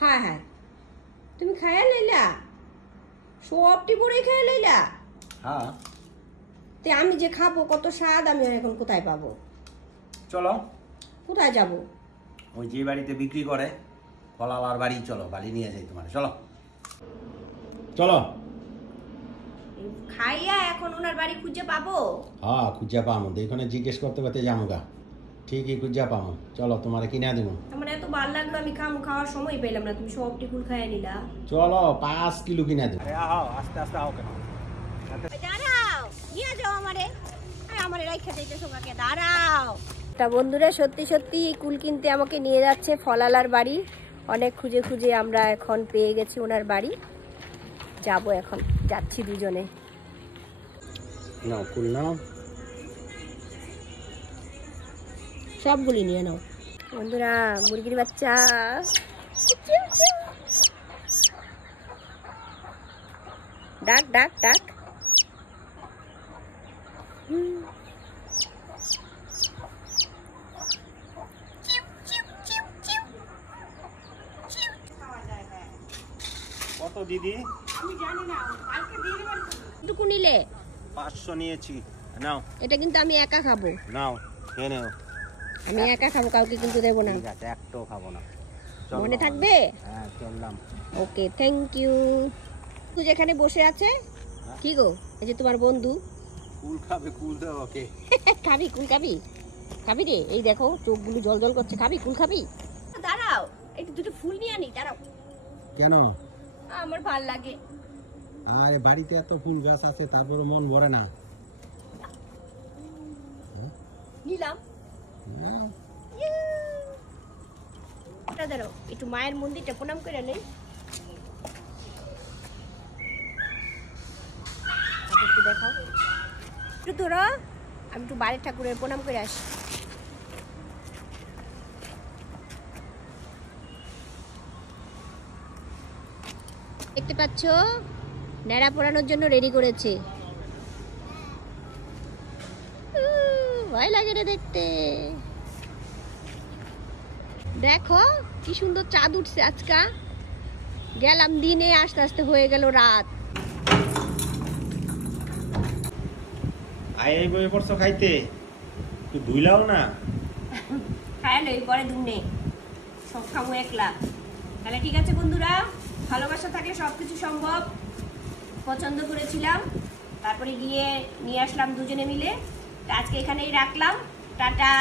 হ্যাঁ হ্যাঁ, তুমি খাইয়া লইলা, সবটি পরে খাইয়া লইলা। হ্যাঁ, তে আমি যে খাবো কত স্বাদ, আমি এখন কোথায় পাবো? চলো কোথায় যাব? ওই যে বাড়িতে বিক্রি করে ফলালার বাড়ি, চলো বাড়ি নিয়ে যাই তোমার। চলো চলো। খাইয়া এখন ওনার বাড়ি খুঁজে পাবো? হ্যাঁ, খুঁজা পামো, এখানে জিজ্ঞেস করতে করতে যাবো গা, ঠিকই খুঁজা পামো। চলো তোমার কিনা দিব। আমার এত ভালো লাগলো, আমি খাওয়ার সময় পেলাম না, তুমি সবটি কুল খাইয়া নিলা। চলো 5 কিলো কিনা দিব। আস্তে আস্তে আও কেন? দাঁড়াও, নিয়ে যাও আমারে, আমারে রাইখা যাইতেছো কাকে? দাঁড়াও। তা বন্ধুরা, সত্যি সত্যি এই কুল কিনতে আমাকে নিয়ে যাচ্ছে ফলালার বাড়ি। অনেক খুঁজে খুঁজে আমরা এখন পেয়ে গেছি ওনার বাড়ি। যাব, এখন যাচ্ছি দুজনে। নাও কুল নাও, সবগুলি নিয়ে নাও। বন্ধুরা, মুরগির বাচ্চা, ডাক ডাক ডাক। কত দিদি? আমি জানি না, কালকে দিয়ে দেবেন। কতটুকু নিলে? 500 নিয়েছি। নাও। এটা কিন্তু আমি একা খাবো। নাও, খেয়ে নাও। আমি একা খাবো, কাউকে কিন্তু দেবো না। ঠিক আছে, একটাও খাবো না। মনে থাকবে? হ্যাঁ, চললাম। ওকে, থ্যাংক ইউ। তুই যেখানে বসে আছে, কি গো, এই যে তোমার বন্ধু। কুল খাবে, কুল দাও ওকে। খাবি কুল? খাবি? খাবি রে, এই দেখো চোখগুলো জল জল করছে। খাবি কুল? খাবি? দাঁড়াও, একটু দুটো ফুল নিয়ে আনি। দাঁড়াও। কেন? আমার ভাল লাগে। আরে বাড়িতে এত ফুল গাছ আছে, তারপরে মন ভরে না। নিলাম। দাঁড়াও, একটু মায়ের মন্দিরটা প্রণাম করে নেই। একটু দেখাও, একটু ধরো, আমি একটু বাড়ির ঠাকুরের প্রণাম করে আসি। দেখতে পাচ্ছ, ন্যাড়া পরানোর জন্য রেডি করেছে। ভয় লাগে রে দেখতে। দেখো কি সুন্দর চাঁদ উঠছে আজকা। গেলাম দিনে, আস্তে আস্তে হয়ে গেল রাত। আই বই পড়ছো খাইতে, তুই ধুইলাও না। হ্যাঁ, লই পরে দুনে সব খাবো একলা। তাহলে ঠিক আছে বন্ধুরা, ভালোবাসা থাকলে সবকিছু সম্ভব। পছন্দ করেছিলাম, তারপরে গিয়ে নিয়ে আসলাম দুজনে মিলে। আজকে এখানেই রাখলাম, টাটা।